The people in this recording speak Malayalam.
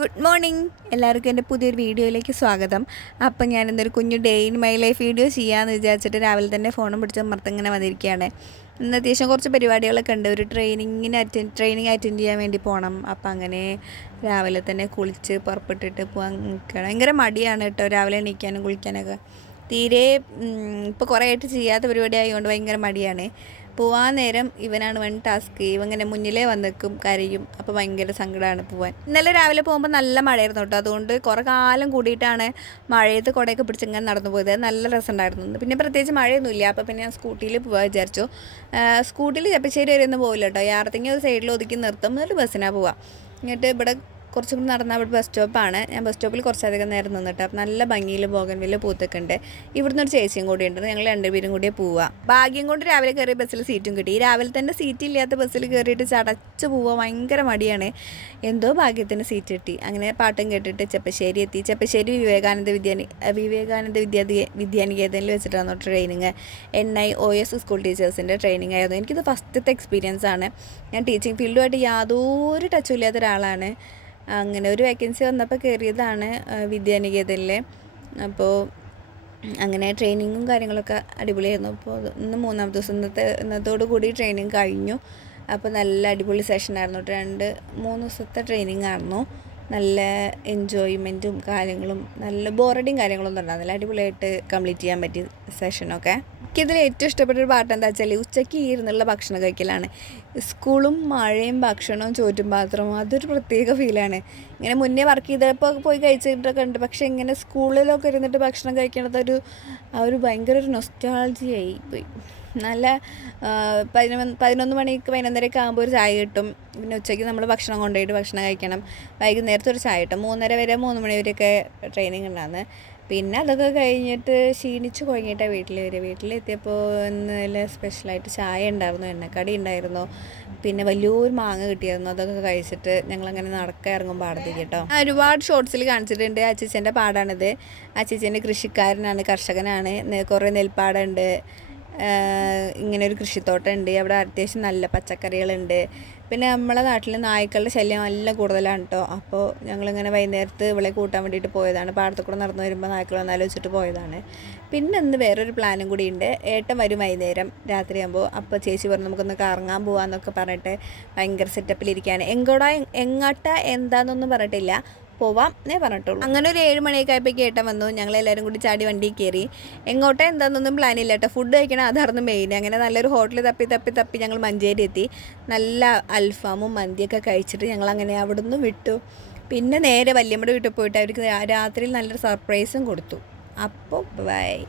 ഗുഡ് മോർണിംഗ് എല്ലാവർക്കും എൻ്റെ പുതിയൊരു വീഡിയോയിലേക്ക് സ്വാഗതം. അപ്പം ഞാൻ ഇന്നൊരു കുഞ്ഞു day in my life video ചെയ്യാമെന്ന് വിചാരിച്ചിട്ട് രാവിലെ തന്നെ ഫോണും പിടിച്ച് മർത്തിങ്ങനെ വന്നിരിക്കുകയാണ്. ഇന്ന് അത്യാവശ്യം കുറച്ച് പരിപാടികളൊക്കെ ഉണ്ട്. ഒരു ട്രെയിനിങ് അറ്റൻഡ് ചെയ്യാൻ വേണ്ടി പോകണം. അപ്പം അങ്ങനെ രാവിലെ തന്നെ കുളിച്ച് പുറപ്പെട്ടിട്ട് പോകാൻ നിൽക്കണം. ഭയങ്കര മടിയാണ് കേട്ടോ രാവിലെ എണീക്കാനും കുളിക്കാനൊക്കെ. തീരെ ഇപ്പോൾ കുറേ ആയിട്ട് ചെയ്യാത്ത പരിപാടി ആയതുകൊണ്ട് ഭയങ്കര മടിയാണ്. പോവാൻ നേരം ഇവനാണ് വൺ ടാസ്ക്. ഇവങ്ങനെ മുന്നിലേ വന്നിക്കും കരയും. അപ്പോൾ ഭയങ്കര സങ്കടമാണ് പോവാൻ. ഇന്നലെ രാവിലെ പോകുമ്പോൾ നല്ല മഴയായിരുന്നു കേട്ടോ. അതുകൊണ്ട് കുറേ കാലം കൂടിയിട്ടാണ് മഴയത്ത് കുടയൊക്കെ പിടിച്ച് ഇങ്ങനെ നടന്നു പോയത്. നല്ല രസമുണ്ടായിരുന്നു. പിന്നെ പ്രത്യേകിച്ച് മഴയൊന്നുമില്ല. അപ്പോൾ പിന്നെ ഞാൻ സ്കൂട്ടിയിൽ പോകാൻ വിചാരിച്ചു. സ്കൂട്ടിയിൽ ചെപ്പശ്ശേരി വരെ ഒന്നും പോകില്ല കേട്ടോ. യാത്രയ്ക്ക് ഒരു സൈഡിൽ ഒതുക്കി നിർത്തും, എന്നിട്ട് ബസ്സിനാണ് പോവുക. എന്നിട്ട് ഇവിടെ കുറച്ചും കൂടി നടന്നാൽ അവിടെ ബസ് സ്റ്റോപ്പാണ്. ഞാൻ ബസ് സ്റ്റോപ്പിൽ കുറച്ചധികം നേരം നിന്നിട്ട് അപ്പം നല്ല ഭംഗിയിൽ ബോഗൻവില്ല പൂത്തൊക്കെ ഉണ്ട്. ഇവിടുന്ന് ഒരു ചേച്ചിയും കൂടി ഉണ്ട്. ഞങ്ങൾ രണ്ടുപേരും കൂടിയേ പോവുക. ഭാഗ്യം കൊണ്ട് രാവിലെ കയറിയ ബസ്സിൽ സീറ്റും കിട്ടി. രാവിലെ തന്നെ സീറ്റ് ഇല്ലാത്ത ബസ്സിൽ കയറിയിട്ട് ചടച്ച് പോവുക ഭയങ്കര മടിയാണ്. എന്തോ ഭാഗ്യത്തിന് സീറ്റ് കിട്ടി. അങ്ങനെ പാട്ടും കേട്ടിട്ട് ചെപ്പശ്ശേരി എത്തി. ചെപ്പശ്ശേരി വിവേകാനന്ദ വിദ്യാനികേതനിൽ വെച്ചിട്ടാണ് ട്രെയിനിങ്. NIOS സ്കൂൾ ടീച്ചേഴ്സിൻ്റെ ട്രെയിനിങ് ആയിരുന്നു. എനിക്കിത് ഫസ്റ്റത്തെ എക്സ്പീരിയൻസ് ആണ്. ഞാൻ ടീച്ചിങ് ഫീൽഡുമായിട്ട് യാതൊരു ടച്ചും ഇല്ലാത്ത ഒരാളാണ്. അങ്ങനെ ഒരു വേക്കൻസി വന്നപ്പോൾ കയറിയതാണ് വിദ്യാനികേതനിൽ. അപ്പോൾ അങ്ങനെ ട്രെയിനിങ്ങും കാര്യങ്ങളൊക്കെ അടിപൊളിയായിരുന്നു. അപ്പോൾ ഇന്ന് 3-ാമത്തെ ദിവസം. ഇന്നത്തോടു കൂടി ട്രെയിനിങ് കഴിഞ്ഞു. അപ്പോൾ നല്ല അടിപൊളി സെഷനായിരുന്നു. 2-3 ദിവസത്തെ ട്രെയിനിങ് ആയിരുന്നു. നല്ല എൻജോയ്മെൻറ്റും കാര്യങ്ങളും നല്ല ബോറടിയും കാര്യങ്ങളൊന്നും ഉണ്ടായിരുന്നില്ല. അടിപൊളിയായിട്ട് കംപ്ലീറ്റ് ചെയ്യാൻ പറ്റിയ സെഷനൊക്കെ. എനിക്കിതിൽ ഏറ്റവും ഇഷ്ടപ്പെട്ടൊരു പാട്ട് എന്താ വെച്ചാൽ ഉച്ചയ്ക്ക് ഇരുന്നുള്ള ഭക്ഷണം കഴിക്കലാണ്. സ്കൂളും മഴയും ഭക്ഷണവും ചോറ്റും പാത്രവും അതൊരു പ്രത്യേക ഫീലാണ്. ഇങ്ങനെ മുന്നേ വർക്ക് ചെയ്തപ്പോൾ പോയി കഴിച്ചിട്ടൊക്കെ ഉണ്ട്. പക്ഷേ ഇങ്ങനെ സ്കൂളിലൊക്കെ ഇരുന്നിട്ട് ഭക്ഷണം കഴിക്കണത് ഒരു ഭയങ്കര ഒരു നൊസ്റ്റാൾജിയായി പോയി. നല്ല 11 മണിക്ക് 11:30 ആകുമ്പോൾ ഒരു ചായ കിട്ടും. പിന്നെ ഉച്ചയ്ക്ക് നമ്മൾ ഭക്ഷണം കൊണ്ടുപോയിട്ട് ഭക്ഷണം കഴിക്കണം. വൈകുന്നേരത്തെ ഒരു ചായ കിട്ടും. 3:30 വരെ 3 മണി വരെയൊക്കെ ട്രെയിനിങ് ഉണ്ടാകുന്നത്. പിന്നെ അതൊക്കെ കഴിഞ്ഞിട്ട് ക്ഷീണിച്ച് കുഴങ്ങിയിട്ടാണ് വീട്ടിലെത്തിയപ്പോൾ ഇന്നലെ സ്പെഷ്യലായിട്ട് ചായ ഉണ്ടായിരുന്നു, എണ്ണക്കടി ഉണ്ടായിരുന്നു, പിന്നെ വലിയൊരു മാങ്ങ കിട്ടിയായിരുന്നു. അതൊക്കെ കഴിച്ചിട്ട് ഞങ്ങളങ്ങനെ നടക്കാൻ ഇറങ്ങും പാടത്തേക്ക് കേട്ടോ. ഒരുപാട് ഷോർട്സിൽ കാണിച്ചിട്ടുണ്ട്. അച്ചിച്ചൻ്റെ പാടാണിത്. അച്ചിച്ചൻ്റെ കൃഷിക്കാരനാണ്, കർഷകനാണ്. കുറേ നെൽപ്പാടുണ്ട്. ഇങ്ങനെ ഒരു കൃഷിത്തോട്ടം ഉണ്ട്. അവിടെ അത്യാവശ്യം നല്ല പച്ചക്കറികളുണ്ട്. പിന്നെ നമ്മളെ നാട്ടിൽ നായ്ക്കളുടെ ശല്യം നല്ല കൂടുതലാണ് കേട്ടോ. അപ്പോൾ ഞങ്ങളിങ്ങനെ വൈകുന്നേരത്ത് ഇവളെ കൂട്ടാൻ വേണ്ടിയിട്ട് പോയതാണ്. പാടത്തു കൂടെ നടന്നു വരുമ്പോൾ നായ്ക്കൾ വന്നാലും വെച്ചിട്ട് പോയതാണ്. പിന്നെ ഇന്ന് വേറൊരു പ്ലാനും കൂടി ഉണ്ട്. ഏട്ടൻ വരും വൈകുന്നേരം രാത്രിയാകുമ്പോൾ. അപ്പോൾ ചേച്ചി പറഞ്ഞു നമുക്കൊന്ന് കറങ്ങാൻ പോകാമെന്നൊക്കെ പറഞ്ഞിട്ട് ഭയങ്കര സെറ്റപ്പിലിരിക്കുകയാണ്. എങ്ങോട്ടാ എന്താണെന്നൊന്നും പറഞ്ഞിട്ടില്ല, പോവാം എന്നേ പറഞ്ഞിട്ടുള്ളൂ. അങ്ങനെ ഒരു 7 മണിയൊക്കെ ആയപ്പോൾ ഏട്ടൻ വന്നു. ഞങ്ങളെല്ലാവരും കൂടി ചാടി വണ്ടി കയറി. എങ്ങോട്ടാ എന്താണെന്നൊന്നും പ്ലാനില്ല കേട്ടോ. ഫുഡ് കഴിക്കണം, അതായിരുന്നു മെയിൻ. അങ്ങനെ നല്ലൊരു ഹോട്ടൽ തപ്പി ഞങ്ങൾ മഞ്ചേരി എത്തി. നല്ല അൽഫാമും മന്തിയൊക്കെ കഴിച്ചിട്ട് ഞങ്ങളങ്ങനെ അവിടെ നിന്ന് വിട്ടു. പിന്നെ നേരെ വല്യമ്മയുടെ വീട്ടിൽ പോയിട്ട് അവർക്ക് രാത്രിയിൽ നല്ലൊരു സർപ്രൈസും കൊടുത്തു. അപ്പോൾ ബൈ.